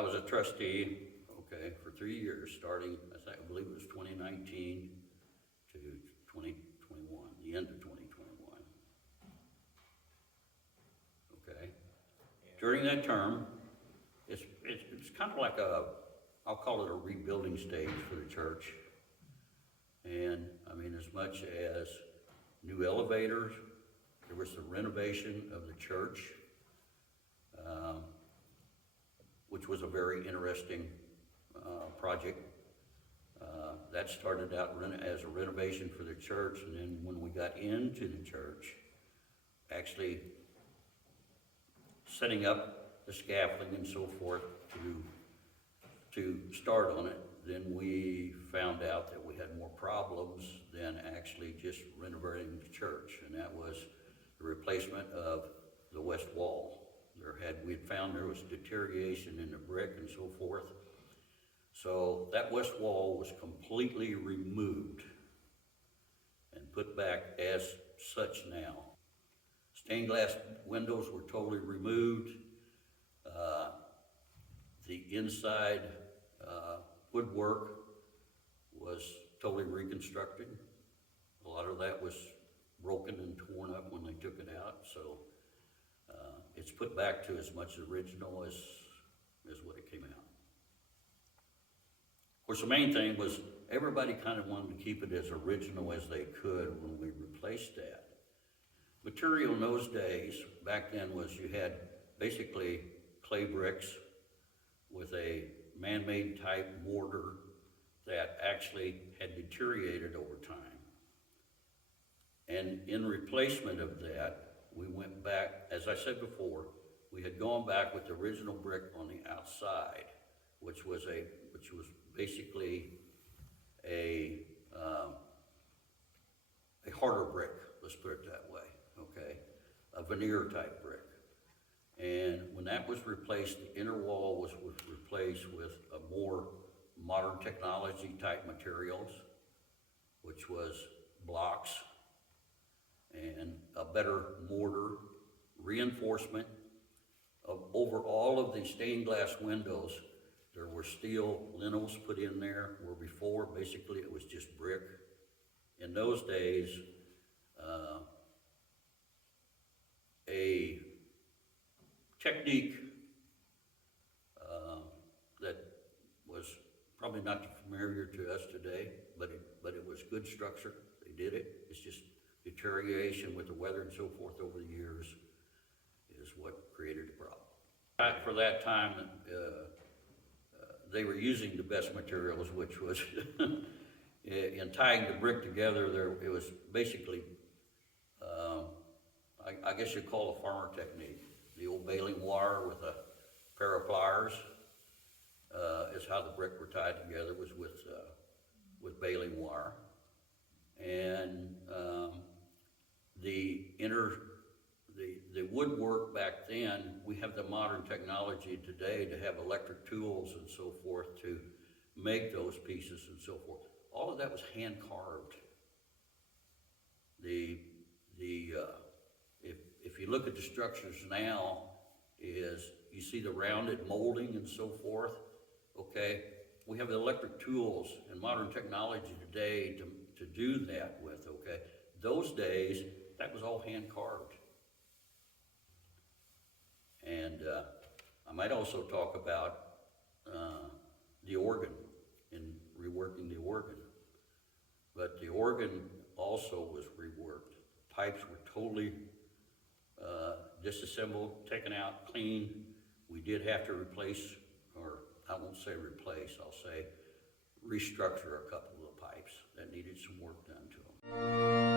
I was a trustee, okay, for 3 years, starting, I believe it was 2019 to 2021, the end of 2021. Okay. During that term, it's kind of like I'll call it a rebuilding stage for the church. And I mean, as much as new elevators, there was the renovation of the church, which was a very interesting project. That started out as a renovation for the church, and then when we got into the church, actually setting up the scaffolding and so forth to start on it, then we found out that we had more problems than actually just renovating the church, and that was the replacement of the west wall. We had found there was deterioration in the brick and so forth. So that west wall was completely removed and put back as such now. Stained glass windows were totally removed. The inside woodwork was totally reconstructed. A lot of that was broken and torn up when they took it out, so it's put back to as much original as what it came out. Of course, the main thing was everybody kind of wanted to keep it as original as they could when we replaced that. Material in those days, back then, was you had basically clay bricks with a man-made type mortar that actually had deteriorated over time. And in replacement of that, we went back, as I said before, we had gone back with the original brick on the outside, which was basically a harder brick, let's put it that way, okay? A veneer type brick. And when that was replaced, the inner wall was replaced with a more modern technology type materials, which was blocks and a better mortar, reinforcement of over all of the stained glass windows. There were steel lintels put in there, where before basically it was just brick. In those days, a technique that was probably not familiar to us today, but it was good structure. They did it. It's just deterioration with the weather and so forth over the years is what created the problem. Back for that time, they were using the best materials, which was in tying the brick together. It was basically, I guess you'd call a farmer technique. The old baling wire with a pair of pliers is how the brick were tied together, was with baling wire. And the woodwork back then, we have the modern technology today to have electric tools and so forth to make those pieces and so forth. All of that was hand carved. If you look at the structures now, is you see the rounded molding and so forth. Okay, we have the electric tools and modern technology today to do that with. Okay, those days that was all hand carved. And I might also talk about the organ and reworking the organ. But the organ also was reworked. Pipes were totally disassembled, taken out, cleaned. We did have to replace, or I won't say replace, I'll say restructure a couple of the pipes that needed some work done to them.